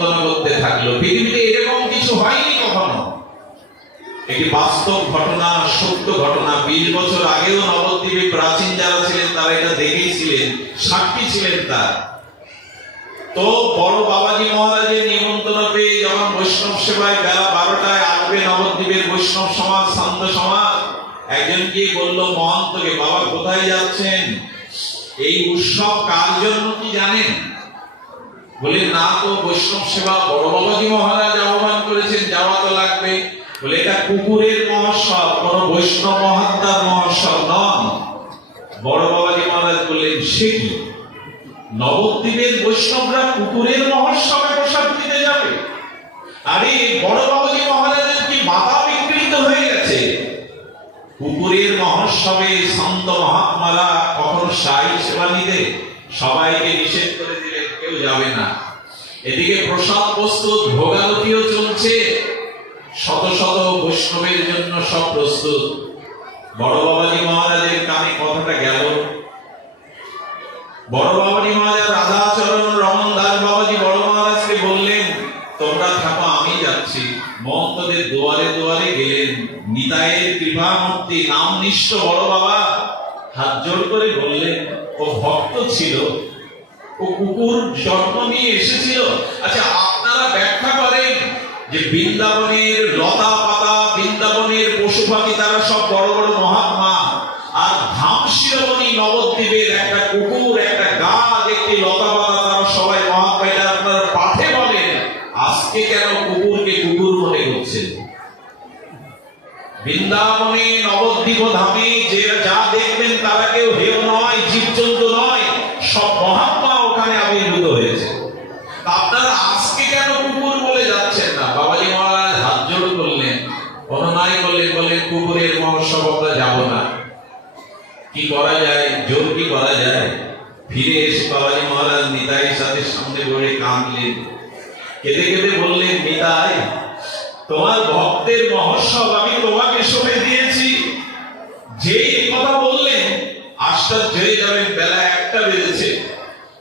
নিমন্ত্রণ করতে থাকল। পৃথিবীতে এরকম কিছু হয়নি কখনো। একটি বাস্তব ঘটনা, সত্য ঘটনা। বিশ বছর আগেও নবদ্বীপে প্রাচীন যারা ছিলেন, তারা এটা দেখেছিলেন সাক্ষী ছিলেন তার। তো বড় বাবাজি মহারাজের নিমন্ত্রণ পেয়ে যখন বৈষ্ণব সেবায় বেলা বারোটায় আসবে নবদ্বীপের বৈষ্ণব সমাজ, শান্ত সমাজ, একজন কি বলল, মহন্তকে, বাবা কোথায় যাচ্ছেন? এই উৎসব কার জন্য কি জানেন? বলে, না তো, বৈষ্ণব সেবা বড় বাবাজি মহারাজ আহ্বান করেছেন, যাওয়া তো লাগবে। বলে, এটা কুকুরের মহোৎসব কোন বৈষ্ণব মহাত্মার মহোৎসব নন বড় বাবাজি মহারাজ বললেন, সে কি? নবদ্বীপের বৈষ্ণবরা কুকুরের মহোৎসবে প্রসাদ দিতে যাবে? আরে, বড় বাবাজি মহারাজের কি মাথা বিকৃত হয়ে গেছে? কুকুরের মহোৎসবে সন্ত মহাত্মারা কখনো সাই সেবা নিতে? সবাইকে নিষেধ করে কেউ যাবে না। এদিকে প্রসাদ প্রস্তুত ভোগারতিও চলছে। শত শত বৈষ্ণবের জন্য সব প্রস্তুত। বড় বাবাজি মহারাজের কানে কথাটা গেল। বড় বাবাজি মহারাজ, রাধাচরণ রমন দাস বাবাজি, বড় মহারাজকে বললেন, তোমরা থাকো, আমি যাচ্ছি। মহন্তদের দুয়ারে দুয়ারে গেলেন। নিতাইয়ের কৃপামূর্তি নাম নিষ্ঠ বড় বাবা হাত জোর করে বললেন, ও ভক্ত ছিল ও কুকুর জন্ম নিয়ে এসেছিল। আচ্ছা আপনারা ব্যাখ্যা করেন যে বৃন্দাবনের লতা পাতা বৃন্দাবনের পশু পাখি, তারা সব বড় বড় মহাত্মা। আর নবদ্বীপের একটা কুকুর, একটা একটি লতা পাতা তারা সবাই মহাত্মা। এটা আপনারা পাঠে বলেন, আজকে কেন কুকুরকে কুকুর মনে করছেন? বৃন্দাবনে নবদ্বীপ ধামে যে যা দেখবেন তারা কেউ হেয় নয় জীবজন্তু নয় সব মহাত্মা ওখানে আবির্ভূত হয়েছে তা আপনারা আজকে কেন কুকুর বলে যাচ্ছেন না বাবাজি মহারাজ হাত জোড় করলেন অনুনয় করলেন বলে কুকুরের মহোৎসব আমরা যাব না কি করা যায় জোর কি করা যায় ফিরে এসে বাবাজি মহারাজ নিতাইয়ের সাথে সামনে বসে কাঁদলেন কেঁদে কেঁদে বললেন নিতাই তোমার ভক্তের মহোৎসব আমি তোমাকে সঁপে দিয়েছি যে এই কথা বললেন আশ্চর্য হয়ে যাবেন, বেলা একটা বেজেছে।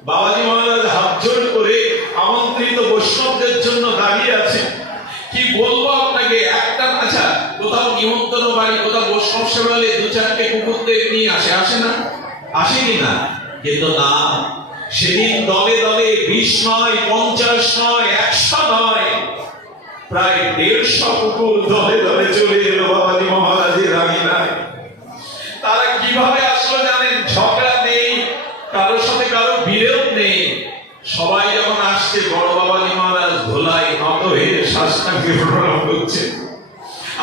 বাবাজি মহারাজ হাত জোড় করে আমন্ত্রিত বৈষ্ণবদের জন্য দাঁড়িয়ে আছে কি বলব আপনাকে? একটা আচ্ছা কোথাও নিমন্ত্রণ বাড়ি, কোথাও বৈষ্ণব সেবা হলে দু চারটে কুকুরদের নিয়ে আসে আসে না? আসেনি না? কিন্তু না, সেদিন দলে দলে বিশ নয়, পঞ্চাশ নয়, একশো নয়, প্রায় দেড়শো কুকুর দলে দলে চলে এলো বাবাজি মহারাজের আঙিনায়। তারা কীভাবে আসলো জানেন? ঝগড়া নেই, কারোর সাথে কারও বিরোধ নেই। সবাই যখন আসছে, বড় বাবা মহারাজ ভোলাই নত হয়ে শ্বাসটাকে প্রণাম করছে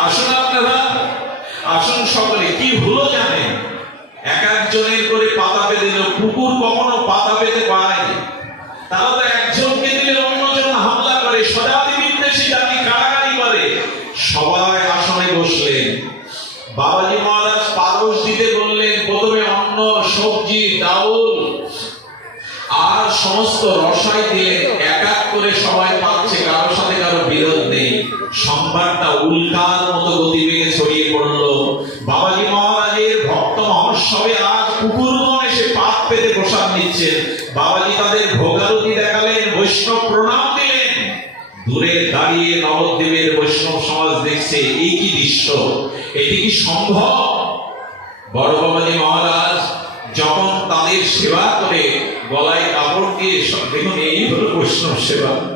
আসুন আপনারা, আসুন সকলে, কি হলো জানেন এক একজনের করে পাতা পেতে কুকুর কখনো পাতা পেতে পায় তারা তো একজনকে দিলে অন্যজন হামলা করে সজাতি বিদ্বেষী জাতি কারাগারি করে সবাই আসনে বসলেন বাবাজি মহারাজ পারস দিতে বললেন প্রথমে অন্ন সবজি ডাউল আর সমস্ত রসাই দিলেন এক এক করে সবাই পাচ্ছে কারোর সাথে কারও বিরোধ নেই। সংবাদটা উল্কার মতো গতিবেগে ছড়িয়ে পড়ল। বাবাজি মহারাজের ভক্ত মহোৎসবে আজ কুকুরগণ এসে পাত পেতে প্রসাদ নিচ্ছেন। বাবাজি তাদের ভোগারতি দেখালেন, বৈষ্ণব প্রণাম দিলেন। দূরে দাঁড়িয়ে নবদ্বীপের বৈষ্ণব সমাজ দেখছে, এই কি দৃশ্য? এটি কি সম্ভব? বড় বাবাজি মহারাজ যখন তাদের সেবা করে, গলায় কাপড় দিয়ে দেখুন, এই হলো বৈষ্ণব সেবা।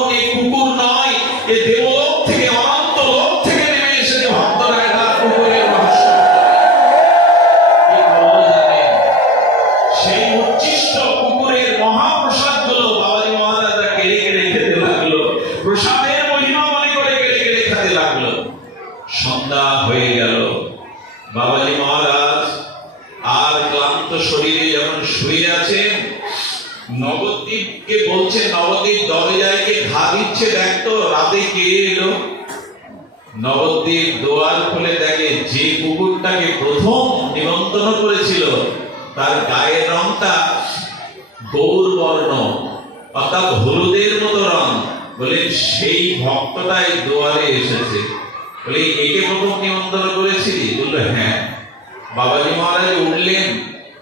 উচ্ছিষ্ট কুকুরের মহাপ্রসাদগুলো বাবাজি মহারাজরা কেড়ে কেড়ে খেতে লাগল প্রসাদের মহিমা মনে করে কেড়ে কেড়ে খেতে লাগল সন্ধ্যা হয়ে গেল বাবাজি মহারাজ আর ক্লান্ত শরীরে যখন শুয়ে আছেন নবদ্বীপকে বলছে নবদ্বীপ দরজায় গিয়ে ঘা কে এলো নবদ্বীপ দোয়ার খুলে দেখে যে কুকুরটাকে প্রথম নিমন্ত্রণ করেছিল তার গায়ের রংটা গৌর বর্ণ অর্থাৎ হলুদের মতো রং বলে সেই ভক্তটাই দোয়ারে এসেছে। বলে, একে প্রথম নিমন্ত্রণ করেছিলি? বলল হ্যাঁ। বাবাজি মহারাজ উঠলেন,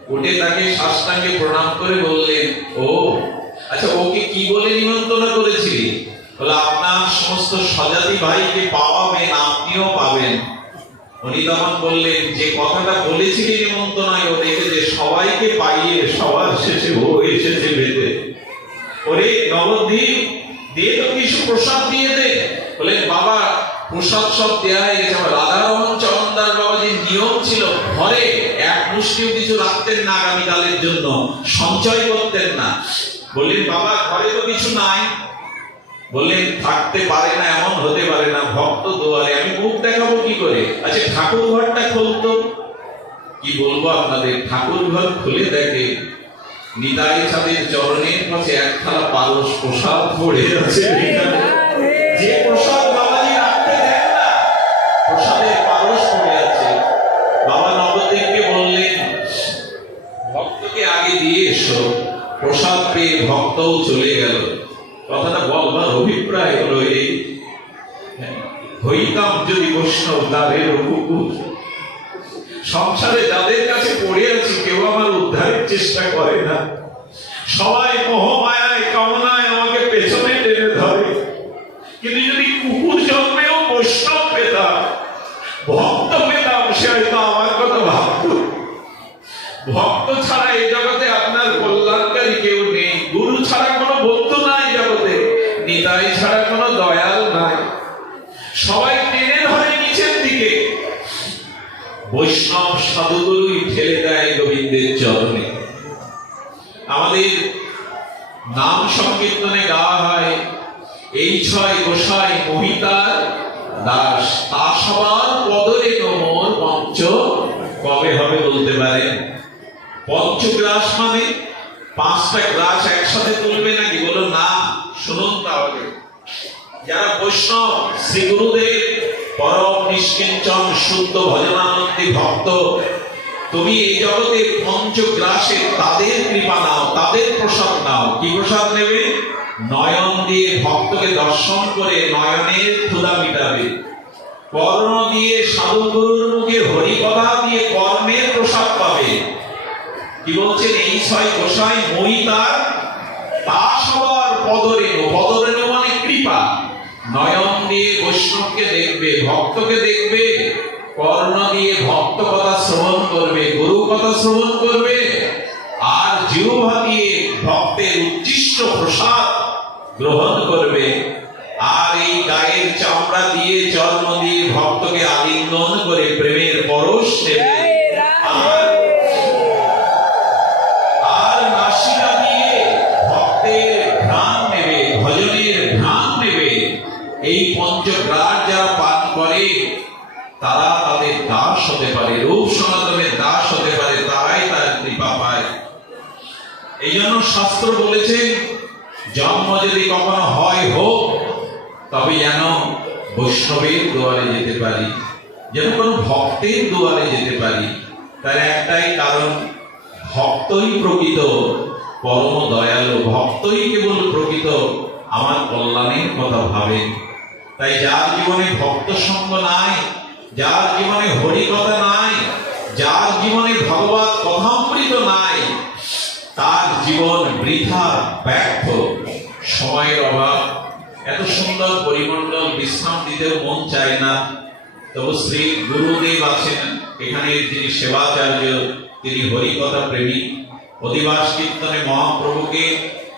উঠে তাকে সাষ্টাঙ্গে প্রণাম করে বললেন, ও আচ্ছা ওকে কি বলে নিমন্ত্রণ করেছিলি? বলে, আপনার সমস্ত স্বজাতি ভাইকে পাওয়াবেন, আপনিও পাবেন। উনি তখন বললেন, যে কথাটা বলেছিলি নিমন্ত্রণায় ও দেখেছে সবাইকে পাইয়ে সবার শেষে ও এসেছে বেঁধে ওরে নবদ্বীপ দিয়ে তো কিছু প্রসাদ দিয়ে দে। বললেন বাবা, প্রসাদ সব দেয়া হয়ে গেছে। আমার রাধারমন চরণদার বাবাজির নিয়ম ছিল, ঘরে এক মুষ্টিও কিছু রাখতেন না আগামীকালের জন্য, সঞ্চয় করতেন না। বললেন বাবা, ঘরে তো কিছু নাই। বললেন থাকতে পারে না, এমন হতে পারে না, ভক্ত দোয়ারে, আমি মুখ দেখাবো কি করে? আচ্ছা ঠাকুর ঘরটা খুলতো কি বলব আপনাদের? ঠাকুর ঘর খুলে দেখে নিতাই চাঁদের চরণের পাশে এক থালা পারস প্রসাদ পড়ে আছে যে প্রসাদ বাবাজি রাখতে দেন না প্রসাদের পারস পড়ে আছে বাবা নবদ্বীপকে বললেন ভক্তকে আগে দিয়ে এসো। প্রসাদ পেয়ে ভক্তও চলে গেল। কথাটা বলবার অভিপ্রায় হলো এই। হ্যাঁ, হইতাম যদি বৈষ্ণব দ্বারের কুকুর সংসারে যাদের কাছে পড়ে আছি, কেউ আমার উদ্ধারের চেষ্টা করে না। সবাই মোহমায়ায়, কামনায় আমাকে পেছনে টেনে ধরে। কিন্তু যদি কুকুর জন্মেও বৈষ্ণব পেতাম, ভক্ত পেতাম সে হয়তো আমার কথা ভাবত ভক্ত ছাড়া এই জগতে আপনার কল্যাণকারী কেউ নেই। গুরু ছাড়া কোনো বন্ধু নাই জগতে। নিতাই ছাড়া কোনো দয়াল নাই। সবাই বৈষ্ণব সাধুগুরুই ঠেলে দেয় গোবিন্দের চরণে। আমাদের নাম সংকীর্তনে গাওয়া হয়, এই ছয় গোসাই মহিতার দাস, তা সবার পদরে কোমর পঞ্চ, কবে হবে বলতে পারেন? পঞ্চগ্রাস মানে পাঁচটা গ্রাস একসাথে তুলবে নাকি? বলো না, শুনুন তাহলে। যারা বৈষ্ণব, শ্রী গুরুদেব, পরম নিষ্কিঞ্চন, শুদ্ধ ভজনানন্দী ভক্ত। তুমি এই জগতে পঞ্চগ্রাসে তাদের কৃপা নাও, তাদের প্রসাদ নাও। কি প্রসাদ নেবে? নয়ন দিয়ে ভক্তকে দর্শন করে নয়নের ক্ষুধা মিটাবে। কর্ণ দিয়ে সাধু গুরুর মুখে হরি কথা দিয়ে কর্মের প্রসাদ পাবে। কি বলছেন? এই ছয় গোসাই মহিতার তা সবার পদরেণু। পদরেণু মানে কৃপা। নয়ন দিয়ে বৈষ্ণবকে দেখবে, ভক্তকে দেখবে, কর্ণ দিয়ে শ্রবণ করবে গুরু কথা শ্রবণ করবে। আর জিহ্বা ভক্তের উচ্ছিষ্ট প্রসাদ গ্রহণ করবে। আর এই গায়ের চামড়া দিয়ে জন্ম দিয়ে ভক্তকে আলিঙ্গন করে প্রেমের পরশ নেবে তবে যেন বৈষ্ণবের দুয়ারে যেতে পারি, যেন কোনো ভক্তের দুয়ারে যেতে পারি। তার একটাই কারণ, ভক্তই প্রকৃত পরম দয়ালু, ভক্তই কেবল প্রকৃত, আমার কল্যাণের কথা ভাবেন। তাই যার জীবনে ভক্ত সঙ্গ নাই, যার জীবনে হরি কথা নাই, যার জীবনে ভগবত কথামৃত নাই, তার জীবন বৃথা ব্যর্থ। সময়ের অভাব এত সুন্দর পরিমণ্ডল, বিশ্রাম দিতেও মন চায় না। তবু শ্রী গুরুদেব আছেন। এখানে যিনি সেবাচার্য, তিনি হরিকথা প্রেমী। অধিবাস কীর্তনে মহাপ্রভুকে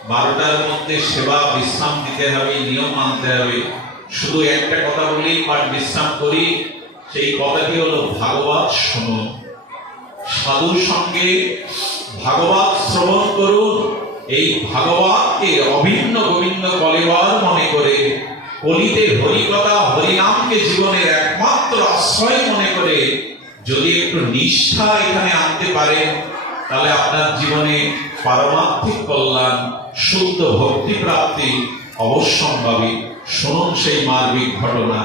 বারোটার মধ্যে সেবা, বিশ্রাম দিতে হবে, নিয়ম মানতে হবে। শুধু একটা কথা বলি পাঠ বিশ্রাম করি, সেই কথাটি হলো ভাগবত শুনুন সাধুর সঙ্গে ভাগবত শ্রবণ করুন। এই ভাগবতকে অভিন্ন গোবিন্দ কলেবর মনে করে কলিতে হরিকথা, হরিনামকে জীবনের একমাত্র আশ্রয় মনে করে, যদি একটু নিষ্ঠা এখানে আনতে পারেন, তাহলে আপনার জীবনে পারমার্থিক কল্যাণ, শুদ্ধ ভক্তি প্রাপ্তি অবশ্যম্ভাবী। শুনুন সেই মার্মিক ঘটনা।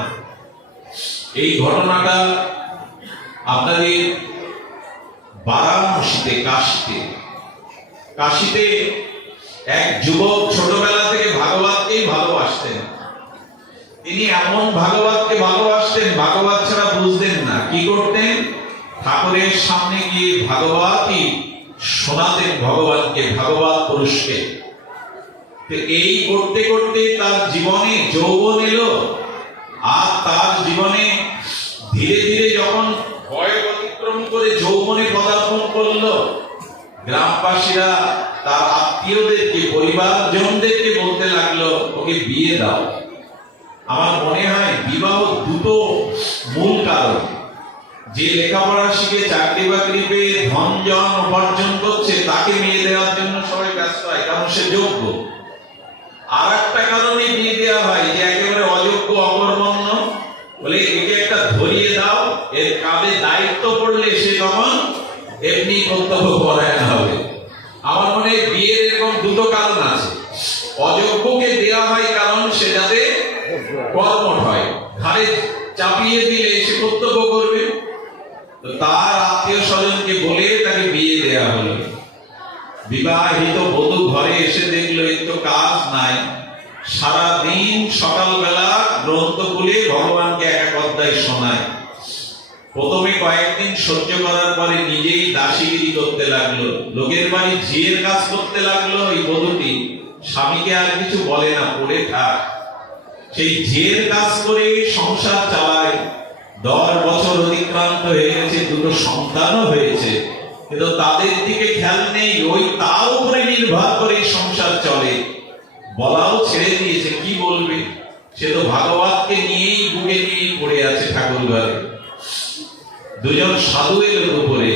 এই ঘটনাটা আপনাদের বারাণসীতে, কাশীতে। কাশীতে এক যুবক ছোটবেলা থেকে ভাগবতকেই ভালোবাসতেন। তিনি এমন ভাগবতকে ভালোবাসতেন, ভাগবত ছাড়া বুঝতেন না। কি করতেন? ঠাকুরের সামনে গিয়ে ভাগবতই শোনাতেন ভগবানকে, ভাগবত পুরুষকে। এই করতে করতে তার জীবনে যৌবন এলো। আর তার জীবনে ধীরে ধীরে যখন ভয় অতিক্রম করে যৌবনে পদার্পণ করল, গ্রামবাসীরা তার আত্মীয়দেরকে, পরিবারজনদেরকে বলতে লাগল, ওকে বিয়ে দাও। আমার মনে হয় বিবাহ দুটো মূল কারণ। যে লেখাপড়া শিখে চাকরি বাকরি পেয়ে ধন জন উপার্জন করছে, তাকে বিয়ে দেওয়ার জন্য সবাই ব্যস্ত হয়, কারণ সে যোগ্য। আর একটা কারণে বিয়ে দেওয়া হয়, যে একেবারে অযোগ্য, অকর্মণ্য, বলে একে একটা ধরিয়ে দাও, এর কাঁধে দায়িত্ব পড়লে সে তখন এমনি কর্তব্য পরায়ণ হবে। আমার মনে বিয়ের এরকম দুটো কারণ আছে। অযোগ্যকে দেওয়া হয় কারণ সে যাতে কর্মঠ হয়। ঘাড়ে চাপিয়ে দিলে সে কর্তব্য করবে। তার আত্মীয় স্বজনকে বলে তাকে বিয়ে দেওয়া হলো। বিবাহিত বধূ ঘরে এসে দেখল, এর তো কাজ নাই। সারা দিন সকালবেলা গ্রন্থ খুলে ভগবানকে এক অধ্যায় শোনায়। প্রথমে কয়েকদিন সহ্য করার পরে নিজেই দাসীগিরি করতে লাগল। লোকের বাড়ি ঝিয়ের কাজ করতে লাগল এই বধূটি। স্বামীকে আর কিছু বলে না, পড়ে থাক। সেই ঝিয়ের কাজ করে সংসার চালায়। দশ বছর অতিক্রান্ত হয়ে গেছে, দুটো সন্তানও হয়েছে। কিন্তু তাদের দিকে খেয়াল নেই, ওই তার উপরে নির্ভর করে সংসার চলে। বলাও ছেড়ে দিয়েছে, কি বলবে? সে তো ভাগবতকে নিয়েই বুকে নিয়েই পড়ে আছে ঠাকুর ঘরে দুজন সাধু এলো উপরে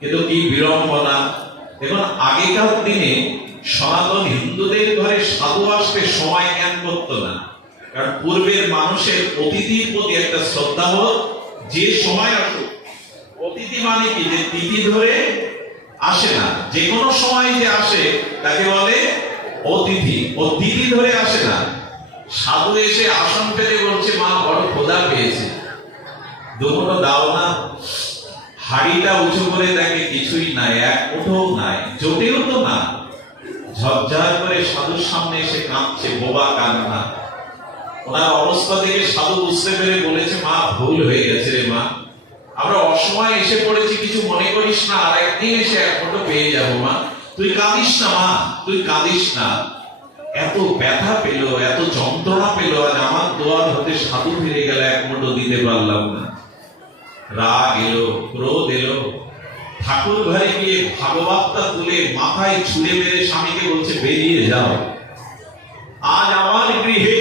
কিন্তু কি বিড়ম্বনা। দেখুন, আগেকার দিনে সনাতন হিন্দুদের ঘরে সাধু আসবে সময় জ্ঞান করতো না। কারণ পূর্বের মানুষের অতিথির প্রতি একটা শ্রদ্ধা হোক যে সময় আসুক। অতিথি মানে কি? যে তিথি ধরে আসে না। যে কোনো সময় যে আসে, তাকে বলে অতিথি। ও তিথি ধরে আসে না। সাধু এসে আসন পেতে বলছে, মা, বড় খোদা পেয়েছে। দুটো দাও না হাড়িটা উঁচু করে দেখে কিছুই নাই, এক মুঠো নাই, জোটেও তো না। ঝরঝর করে সাধুর সামনে এসে কাঁদছে বোবা কান্না। ওনার অবস্থা থেকে সাধু বুঝতে পেরে বলেছে, মা, ভুল হয়ে গেছে রে মা। আমরা অসময় এসে পড়েছি, কিছু মনে করিস না, আর একদিন এসে এক ফটো পেয়ে যাব মা। তুই কাঁদিস না মা, তুই কাঁদিস না। এত ব্যথা পেল, এত যন্ত্রণা পেল আজ আমার দোয়ার হতে সাধু ফিরে গেল এক মুঠো দিতে পারলাম না। রাগ এলো ক্রোধ এলো ঠাকুর ঘরে গিয়ে ভাগবতটা তুলে মাথায় ছুঁড়ে মেরে স্বামীকে বলছে, বেরিয়ে যাও। আজ আমার গৃহে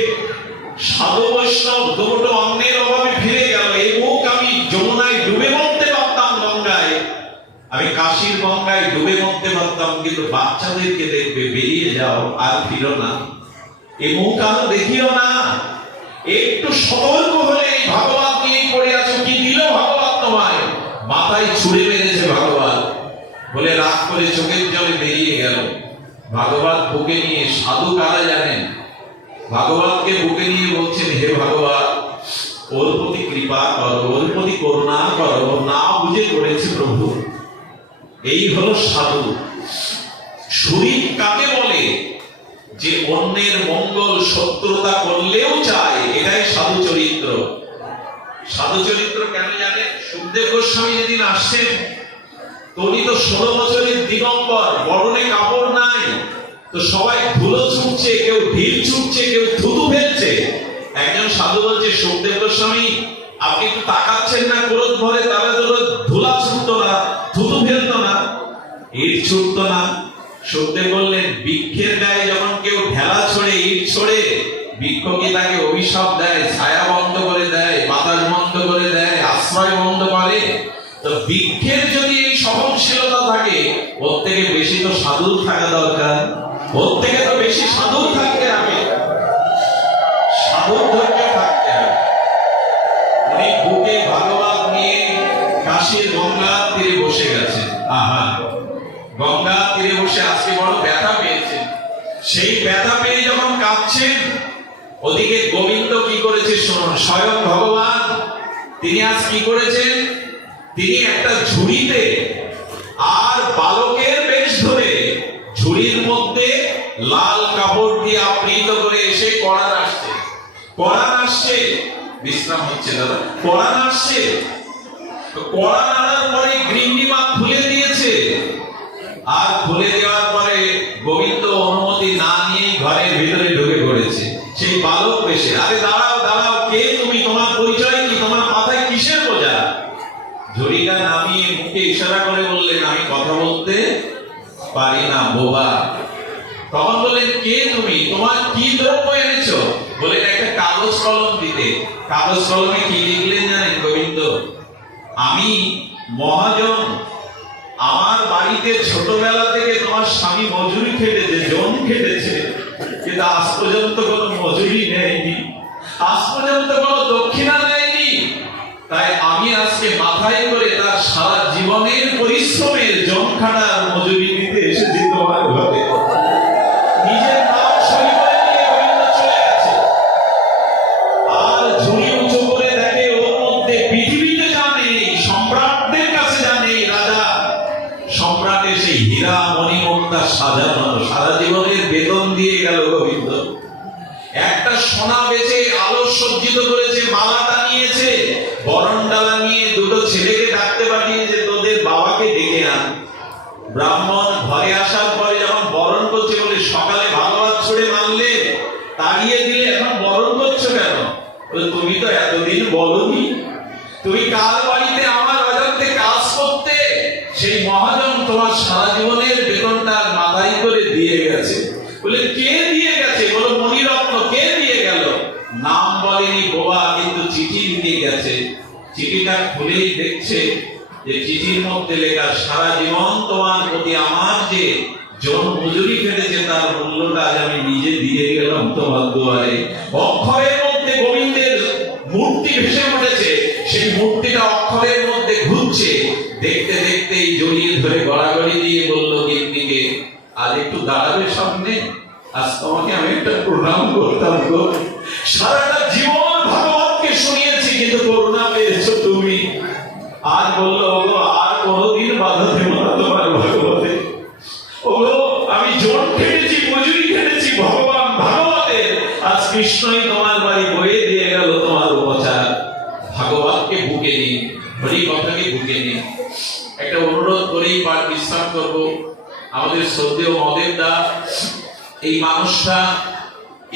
অভাবে ফিরে গেল। মুখ আমি যমুনায় ডুবে মরতে পারতাম গঙ্গায়। আমি কাশীর গঙ্গায় ডুবে মরতে পারতাম, কিন্তু বাচ্চাদেরকে দেখবে, বেরিয়ে যাও, আর ফিরো না। এ মুখ আর দেখিও না। একটু সতর্ক হলে ভাগবত নিয়েই পড়ে আছো কি দিল ভাগবত তোমায়? মাথায় ছুড়ে মেরেছে ভাগবত বলে রাগ করে চোখের জলে বেরিয়ে গেল। ভাগবত বুকে নিয়ে, সাধু কারা জানেন? ভাগবতকে বুকে নিয়ে বলছেন, হে ভাগবত ওর প্রতি কৃপা করো, ওর প্রতি করুণা করো না বুঝে করেছে প্রভু। এই হলো সাধু। শরীর কাকে বলে? যে অন্যের মঙ্গল শত্রুতা করলেও চায়, এটাই সাধু চরিত্র। সাধু চরিত্র কেন জানে? সুখদেব গোস্বামী যেদিন আসছেন উনি তো ষোলো বছরের দিগম্বর, বরণে কাপড় নাই। তো সবাই ধুলো ছুটছে কেউ ঢিল ছুটছে কেউ থুতু ফেলছে। একজন সাধু বলছে, সুখদেব গোস্বামী, আপনি একটু তাকাচ্ছেন না ক্রোধ ভরে, তাহলে তো ধুলা ছুটতো না, থুতু ফেলতো না, ইট ছুটতো না। সুখদেব বললেন, বৃক্ষের গায়ে যখন কেউ ঢেলা ছড়ে, ইট ছড়ে, বৃক্ষ কি তাকে অভিশাপ দেয়? ছায়া তো বৃক্ষের যদি এই সহনশীলতা থাকে ওর থেকে বেশি তো সাধু থাকা দরকার। ওর থেকে তো বেশি সাধু থাকতে হবে। সাধু ধৈর্য থাকতে হবে। উনি বুকে ভাগবত নিয়ে কাশীর গঙ্গার তীরে বসে গেছেন। আহা! গঙ্গার তীরে বসে আজকে বড় ব্যথা পেয়েছেন সেই ব্যথা পেয়ে যখন কাঁদছেন, ওদিকে গোবিন্দ কি করেছে স্বয়ং ভগবান, তিনি আজ কি করেছেন? তিনি একটা ঝুড়িতে আর বালকের বেশ ধরে ঝুড়ির মধ্যে লাল কাপড় দিয়ে আবৃত করে এসে কড়ান আসছে কড়ান আসছে বিশ্রাম হচ্ছে দাদা। কড়ান আসছে কড়ান আনার পরে গ্রিন্ডিমা খুলে দিয়েছে। আর খুলে পারি না, বোবা। তখন বললেন, কে তুমি? তোমার কি দ্রব্য এনেছো? বলে একটা কাগজ কলম দিতে। কাগজ কলমে কি লিখলেন জানেন গোবিন্দ? আমি মহাজন, আমার বাড়িতে ছোটবেলা থেকে তোমার স্বামী মজুরি খেটেছে, জন খেটেছে। কিন্তু আজ পর্যন্ত কোনো মজুরি নেয়নি। আজ পর্যন্ত কোনো দক্ষিণা নেয়নি তাই আমি আজকে মাথায় করে তার সারা জীবনের পরিশ্রমের খাটার মজুরি দিতে ঘরে নিয়ে গোবিন্দ চলে গেছে। আর করে রাজা। সেই সারা জীবনের বেতন দিয়ে গেল গোবিন্দ। একটা সোনা বেচে আলো সজ্জিত করেছে মালাটা নিয়েছে বরণডালা নিয়ে দুটো ছেলেকে ডাকতে পাঠিয়েছে তোদের বাবাকে ডেকে আন ব্রাহ্মণ ঘরে আসার পরে যখন বরণ করছে বলে সকালে ভাগবত ছুড়ে মানলে তাড়িয়ে দিলে এখন বরণ করছ কেন বলে তুমি তো এতদিন বলনি তুমি কার বাড়িতে আমার অজান্তে কাজ করতে সেই মহাজন তোমার সারা জীবনের বেতনটা মাথায় করে দিয়ে গেছে। বলে, কে দিয়ে গেছে? বলো, মণিরত্ন কে দিয়ে গেল? নাম বলেনি বোবা, কিন্তু চিঠি দিয়ে গেছে। চিঠিটা খুলেই দেখছে যে চিঠির মধ্যে লেখা, সারা জীবন তোমার প্রতি আমার যে জন মজুরি ফেলেছে, তার মূল্যটা আজ আমি নিজে দিয়ে গেলাম তোমার দুয়ারে। অক্ষরের প্রণাম করতাম গো সারাটা জীবন ভগবানকে শুনিয়েছি কিন্তু করুণা পেয়েছ তুমি আর বলল ওগো আর কোনোদিন বাধা দেব না তোমার ভাগবতে ওগো আমি জোর খেটেছি মজুরি খেটেছি ভগবান ভাগবতের আজ কৃষ্ণই তোমার বাড়ি বয়ে দিয়ে গেল তোমার উপচার ভাগবতকে বুকে নিন হরি কথাকে বুকে নিন একটা অনুরোধ করেই পাঠ বিশ্রাম করব আমাদের শ্রদ্ধেয় মদের দা এই মানুষটা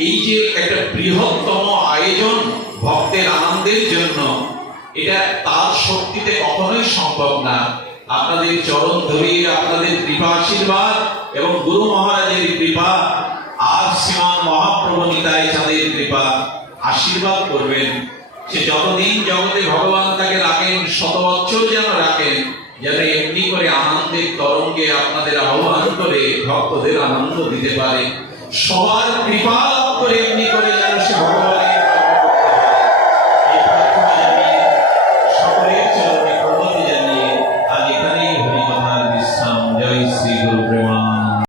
এই যে একটা বৃহত্তম আয়োজন ভক্তের আনন্দের জন্য, এটা তার শক্তিতে কখনোই সম্ভব না। আপনাদের চরণ ধরিয়ে, আপনাদের কৃপা আশীর্বাদ এবং গুরু মহারাজের কৃপা, আর শ্রীমান মহাপ্রভু নিতাই চাঁদের কৃপা আশীর্বাদ করবেন। সে যতদিন জগতে ভগবান তাকে রাখেন, শত বছর যেন রাখেন, যেন এমনি করে আনন্দের তরঙ্গে আপনাদের আহ্বান করে ভক্তদের আনন্দ দিতে পারে। সবার কৃপা করে এমনি করে যেন সে ভগবান